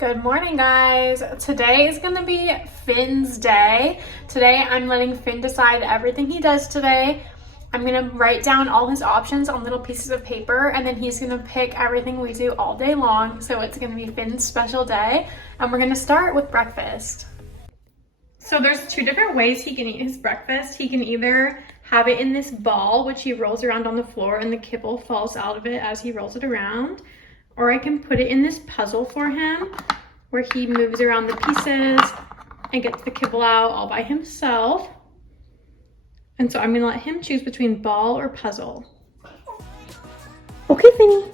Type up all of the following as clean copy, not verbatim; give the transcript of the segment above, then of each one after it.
Good morning, guys. Today is gonna be Finn's day. Today I'm letting Finn decide everything he does today. I'm gonna write down all his options on little pieces of paper, and then he's gonna pick everything we do all day long. So it's gonna be Finn's special day, and we're gonna start with breakfast. So there's two different ways he can eat his breakfast. He can either have it in this ball, which he rolls around on the floor and the kibble falls out of it as he rolls it around. Or I can put it in this puzzle for him where he moves around the pieces and gets the kibble out all by himself. And so I'm gonna let him choose between ball or puzzle. Okay, Finny.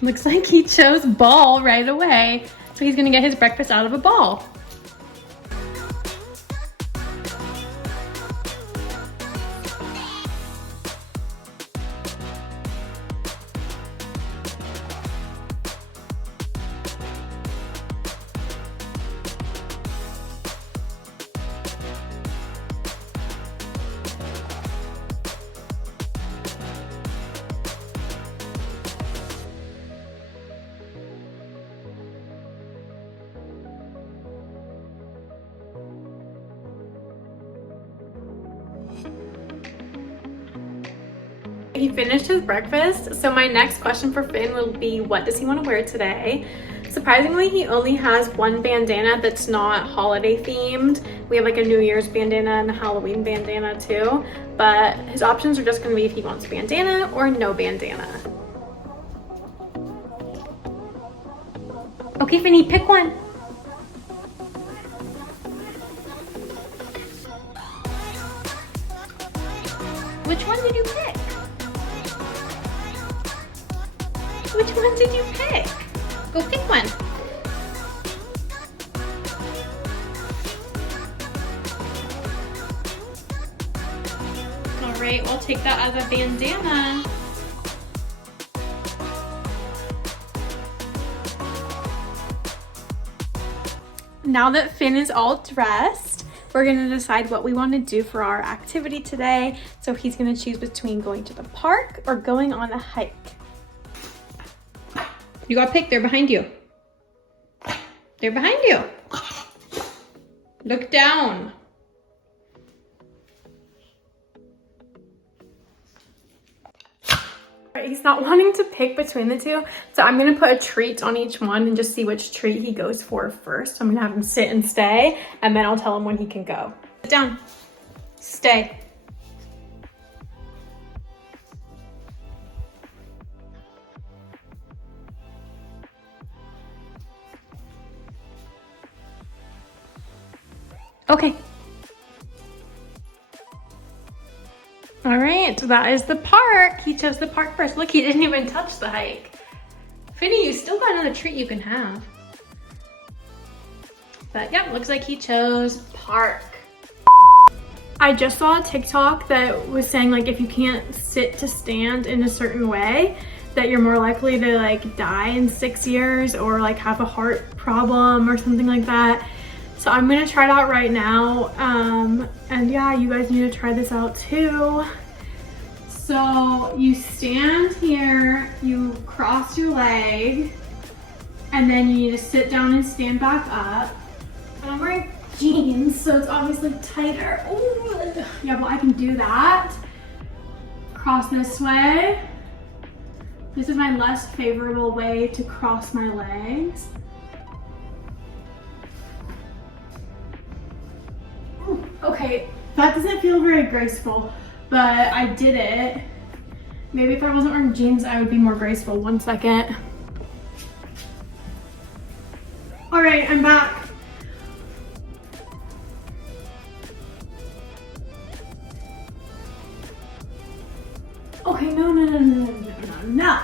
Looks like he chose ball right away. So he's gonna get his breakfast out of a ball. He finished his breakfast, so my next question for Finn will be, what does he want to wear today? Surprisingly, he only has one bandana that's not holiday themed. We have like a New Year's bandana and a Halloween bandana too, but his options are just going to be if he wants bandana or no bandana. Okay, Finny, pick one. Which one did you pick? Which one did you pick? Go pick one. All right, we'll take that as a bandana. Now that Finn is all dressed, we're gonna decide what we want to do for our activity today. So he's gonna choose between going to the park or going on a hike. You gotta pick. They're behind you. They're behind you. Look down. He's not wanting to pick between the two, so I'm gonna put a treat on each one and just see which treat he goes for first. I'm gonna have him sit and stay, and then I'll tell him when he can go. Sit down. Stay. Okay. All right, so that is the park. He chose the park first. Look, he didn't even touch the hike. Finny, you still got another treat you can have. But yeah, looks like he chose park. I just saw a TikTok that was saying like if you can't sit to stand in a certain way, that you're more likely to like die in 6 years or like have a heart problem or something like that. So I'm gonna try it out right now. And yeah, you guys need to try this out too. So you stand here, you cross your leg, and then you need to sit down and stand back up. And I'm wearing jeans, so it's obviously tighter. Ooh. Yeah, well I can do that. Cross this way. This is my less favorable way to cross my legs. Okay, that doesn't feel very graceful, but I did it. Maybe if I wasn't wearing jeans, I would be more graceful. 1 second. All right, I'm back. Okay, no.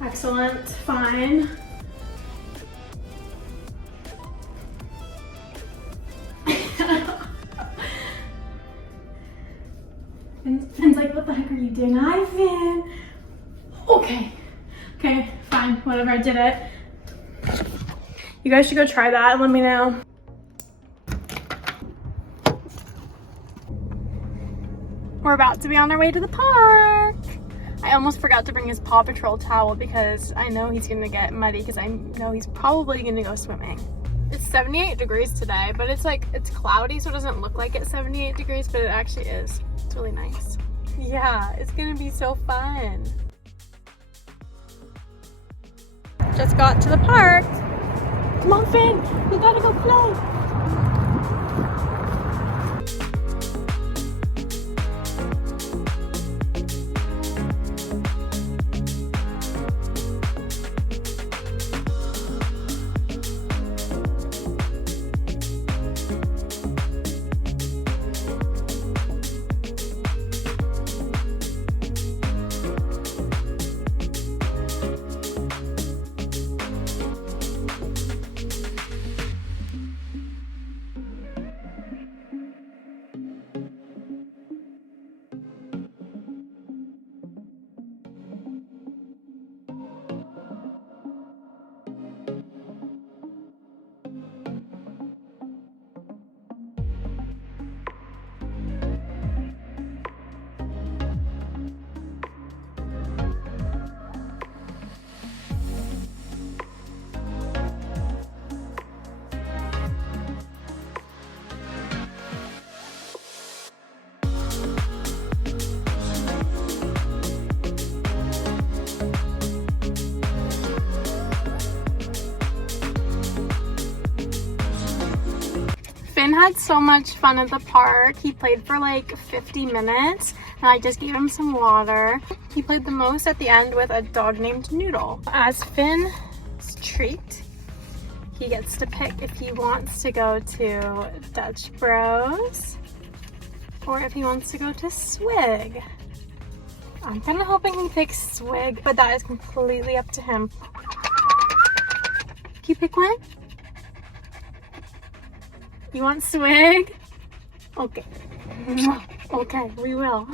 Excellent, fine. Finn's like, what the heck are you doing? Hi, Finn. Okay, fine, whatever, I did it. You guys should go try that and let me know. We're about to be on our way to the park. I almost forgot to bring his Paw Patrol towel because I know he's gonna get muddy because I know he's probably gonna go swimming. It's 78 degrees today, but it's cloudy, so it doesn't look like it's 78 degrees, but it actually is. It's really nice. Yeah, it's gonna be so fun. Just got to the park. Come on, Finn, we gotta go play. Finn had so much fun at the park. He played for like 50 minutes and I just gave him some water. He played the most at the end with a dog named Noodle. As Finn's treat, he gets to pick if he wants to go to Dutch Bros or if he wants to go to Swig. I'm kind of hoping he picks Swig, but that is completely up to him. Can you pick one? You want Swig? Okay. Okay, we will.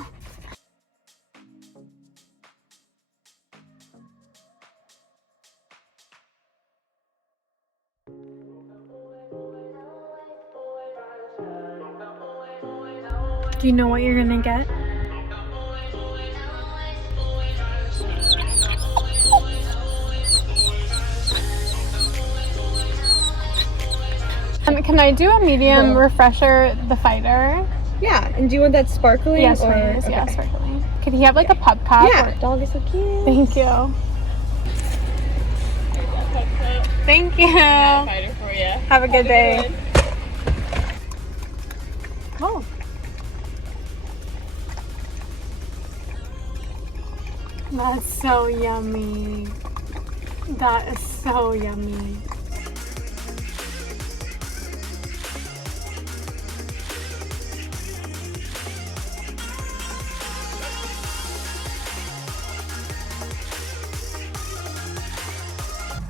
Do you know what you're gonna get? Can I do a medium refresher, the fighter? Yeah, and do you want that sparkling? Yes, or... please. Okay. Yeah, sparkling. Could he have like a pup cup? Yeah, dog is so cute. Thank you. Thank you. Fighter for you. Have a good day. Oh. That's so yummy. That is so yummy.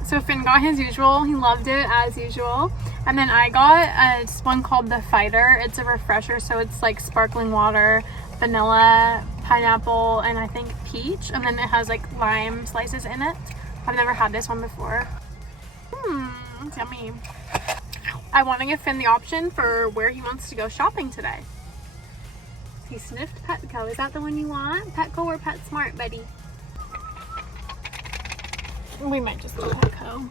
So Finn got his usual, he loved it as usual. And then I got this one called the Fighter. It's a refresher, so it's like sparkling water, vanilla, pineapple, and I think peach. And then it has like lime slices in it. I've never had this one before. It's yummy. I want to give Finn the option for where he wants to go shopping today. He sniffed Petco. Is that the one you want? Petco or PetSmart, buddy? We might just go Petco.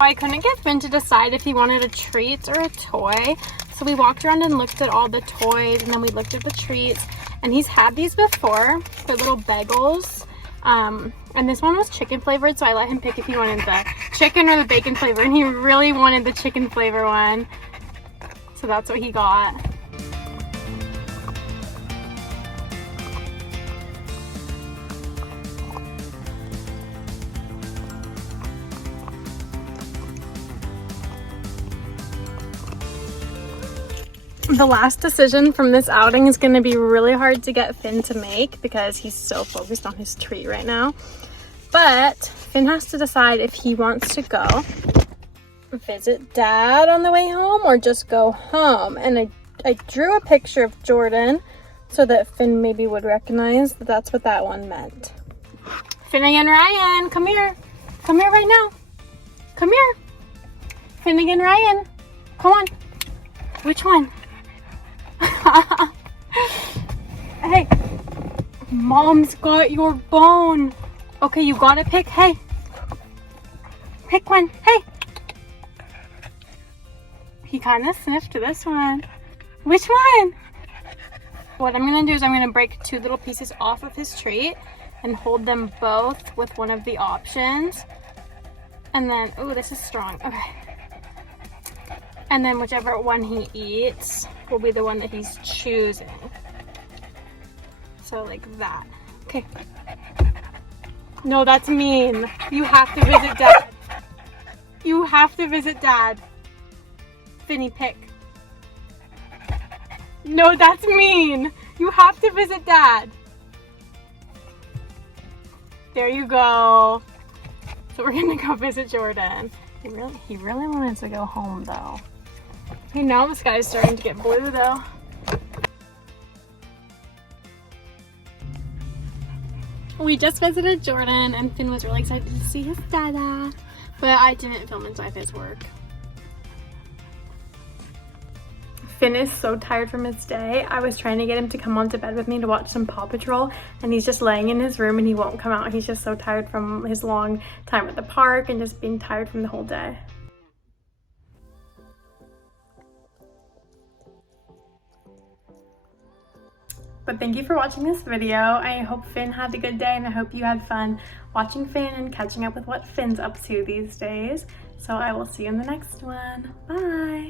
I couldn't get Finn to decide if he wanted a treat or a toy. So we walked around and looked at all the toys, and then we looked at the treats. And he's had these before. They're little bagels. And this one was chicken flavored, so I let him pick if he wanted the chicken or the bacon flavor, and he really wanted the chicken flavor one. So that's what he got. The last decision from this outing is going to be really hard to get Finn to make because he's so focused on his treat right now. But Finn has to decide if he wants to go visit Dad on the way home or just go home. And I drew a picture of Jordan so that Finn maybe would recognize that that's what that one meant. Finnegan Ryan, come here. Come here right now. Come here. Finnegan Ryan, come on. Which one? Hey, Mom's got your bone. Okay, you gotta pick. Hey, pick one. Hey, he kind of sniffed this one. Which one? What I'm gonna do is I'm gonna break 2 little pieces off of his treat and hold them both with one of the options. And then, oh, this is strong. Okay. And then whichever one he eats will be the one that he's choosing. So like that. Okay. No, that's mean. You have to visit Dad. You have to visit Dad. Finny, pick. No, that's mean. You have to visit Dad. There you go. So we're gonna go visit Jordan. He really wanted to go home though. Hey, now the sky's starting to get blue though. We just visited Jordan and Finn was really excited to see his dada, but I didn't film inside his work. Finn is so tired from his day. I was trying to get him to come onto bed with me to watch some Paw Patrol, and he's just laying in his room and he won't come out. He's just so tired from his long time at the park and just being tired from the whole day. But thank you for watching this video. I hope Finn had a good day and I hope you had fun watching Finn and catching up with what Finn's up to these days. So I will see you in the next one. Bye!